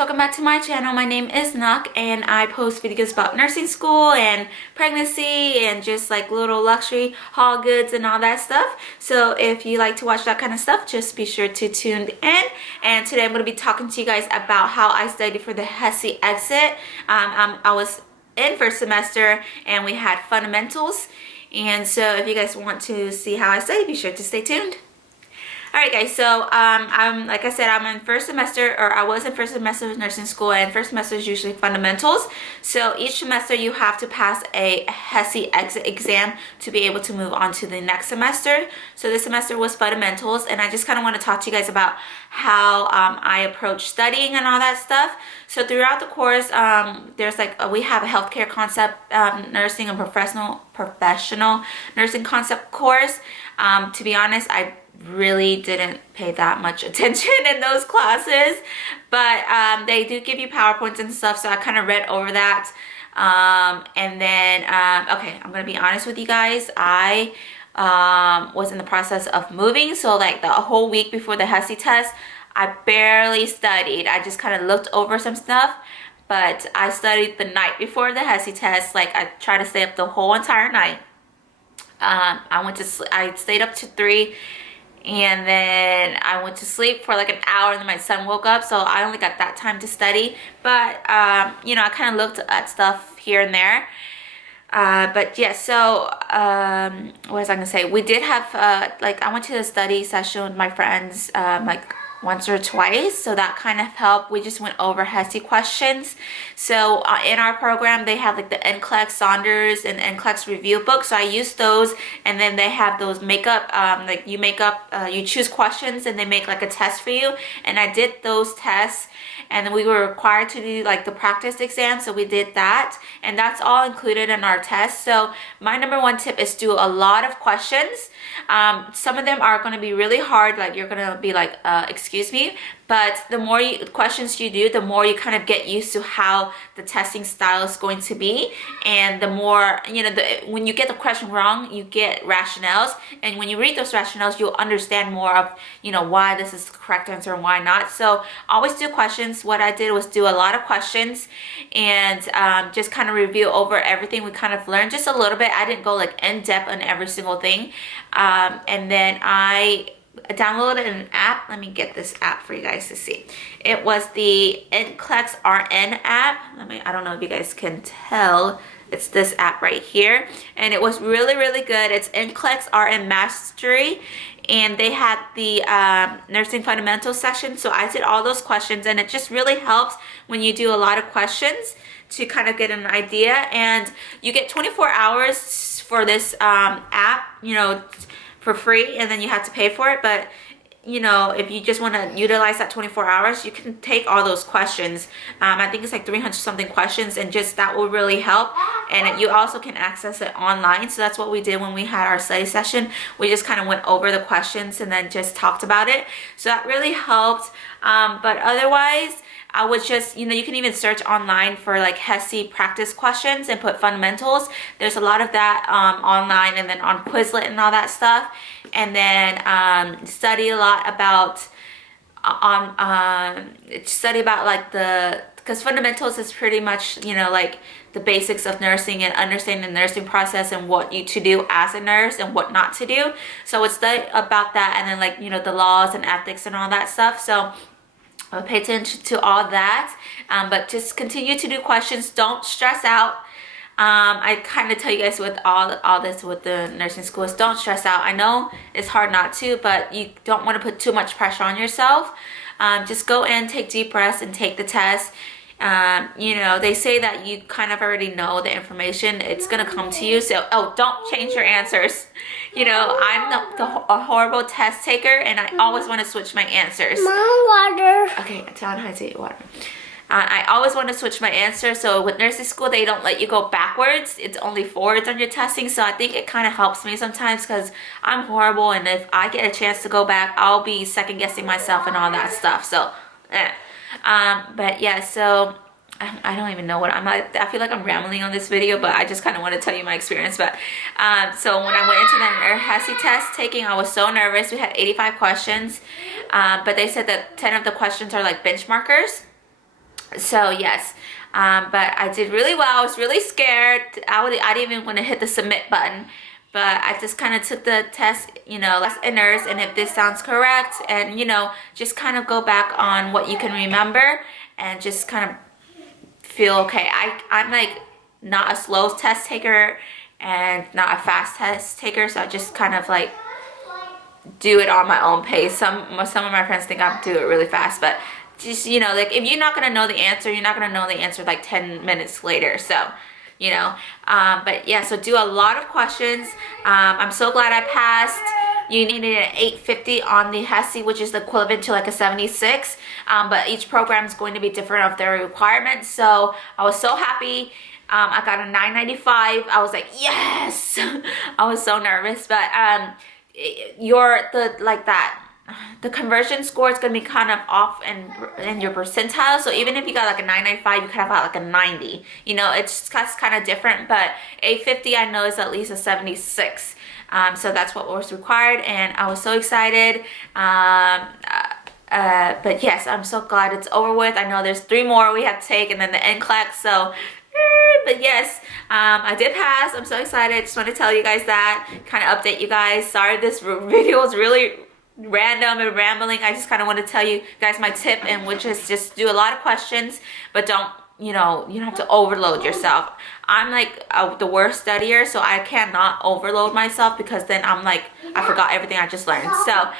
welcome back to my channel. My name is Ngoc and I post videos about nursing school and pregnancy and just like little luxury haul goods and all that stuff. So if you like to watch that kind of stuff, just be sure to tune in. And today I'm going to be talking to you guys about how I studied for the Hesi exit. I was in first semester and we had fundamentals. And so if you guys want to see how I studied, be sure to stay tuned. Alright guys, so like I said, I'm in first semester, or I was in first semester of nursing school, and first semester is usually fundamentals. So each semester you have to pass a Hesi exit exam to be able to move on to the next semester. So this semester was fundamentals, and I just kind of want to talk to you guys about how I approach studying and all that stuff. So throughout the course, there's like we have a healthcare concept, nursing and professional nursing concept course. To be honest, I really didn't pay that much attention in those classes, but they do give you PowerPoints and stuff, so I kind of read over that. And then okay, I'm gonna be honest with you guys, I was in the process of moving, so like the whole week before the Hesi test I barely studied. I just kind of looked over some stuff, but I studied the night before the Hesi test. Like I tried to stay up the whole entire night. I stayed up to 3, and then I went to sleep for like an hour, and then my son woke up, so I only got that time to study. But you know, I kind of looked at stuff here and there. But yeah, so what was I gonna say? We did have like I went to a study session with my friends like once or twice, so that kind of helped. We just went over Hesi questions. So in our program they have like the Nclex-Saunders and Nclex review book, so I used those. And then they have those makeup, like you make up, you choose questions and they make like a test for you, and I did those tests. And then we were required to do like the practice exam, so we did that, and that's all included in our test. So my #1 tip is do a lot of questions. Some of them are going to be really hard, like you're going to be like excuse me, but the more questions you do, the more you kind of get used to how the testing style is going to be. And the more, you know, when you get the question wrong, you get rationales, and when you read those rationales, you'll understand more of, you know, why this is the correct answer and why not. So always do questions. What I did was do a lot of questions and just kind of review over everything we kind of learned just a little bit. I didn't go like in depth on every single thing. And then I downloaded an app. Let me get this app for you guys to see. It was the Nclex-Rn app. I don't know if you guys can tell. It's this app right here, and it was really, really good. It's Nclex-Rn Mastery, and they had the nursing fundamentals section. So I did all those questions, and it just really helps when you do a lot of questions to kind of get an idea. And you get 24 hours for this app, you know, for free, and then you have to pay for it. But you know, if you just want to utilize that 24 hours, you can take all those questions. I think it's like 300 something questions, and just that will really help. And you also can access it online. So that's what we did when we had our study session. We just kind of went over the questions and then just talked about it. So that really helped. But otherwise, I was just, you know, you can even search online for like Hesi practice questions and put fundamentals. There's a lot of that online, and then on Quizlet and all that stuff. And then study a lot about like because fundamentals is pretty much, you know, like the basics of nursing and understanding the nursing process and what you to do as a nurse and what not to do. So I would study about that, and then like, you know, the laws and ethics and all that stuff. So I'll pay attention to all that, but just continue to do questions. Don't stress out. I kind of tell you guys with all this with the nursing schools, don't stress out. I know it's hard not to, but you don't want to put too much pressure on yourself. Just go in, take deep breaths, and take the test. You know, they say that you kind of already know the information. It's gonna come to you. So don't change your answers. You know, I'm a horrible test taker, and I always want to switch my answers. Mom, water. Okay, tell her how to eat water. I always want to switch my answer. So with nursing school, they don't let you go backwards. It's only forwards on your testing. So I think it kind of helps me sometimes, because I'm horrible, and if I get a chance to go back, I'll be second guessing myself and all that stuff. So but yeah, so I don't even know what I feel like I'm rambling on this video, but I just kind of want to tell you my experience. But so when I went into the Hesi test taking, I was so nervous. We had 85 questions, but they said that 10 of the questions are like benchmarkers. So yes, but I did really well. I was really scared. I didn't even want to hit the submit button, but I just kind of took the test, you know, last inners, and if this sounds correct, and you know, just kind of go back on what you can remember, and just kind of feel okay. I'm like not a slow test taker and not a fast test taker, so I just kind of like do it on my own pace. Some of my friends think I do it really fast, but just, you know, like if you're not gonna know the answer, you're not gonna know the answer like 10 minutes later. So, you know, but yeah, so do a lot of questions. I'm so glad I passed. You needed an 850 on the Hesi, which is the equivalent to like a 76. But each program is going to be different of their requirements. So I was so happy. I got a 995. I was like, yes. I was so nervous, but the conversion score is going to be kind of off in your percentile. So even if you got like a 995, you could have like a 90. You know, it's kind of different, but 850 I know is at least a 76. So that's what was required, and I was so excited. But yes, I'm so glad it's over with. I know there's 3 more we have to take, and then the NCLEX. So but yes, I did pass. I'm so excited. I just want to tell you guys that, kind of update you guys. Sorry this video is really random and rambling. I just kind of want to tell you guys my tip, and which is just do a lot of questions, but don't, you know, you don't have to overload yourself. I'm like the worst studier, so I cannot overload myself, because then I'm like, I forgot everything I just learned. So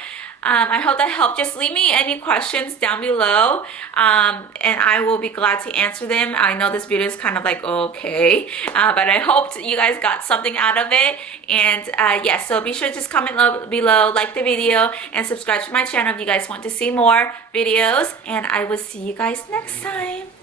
I hope that helped. Just leave me any questions down below, and I will be glad to answer them. I know this video is kind of like okay, but I hoped you guys got something out of it. And yeah, so be sure to just comment below, like the video, and subscribe to my channel if you guys want to see more videos. And I will see you guys next time.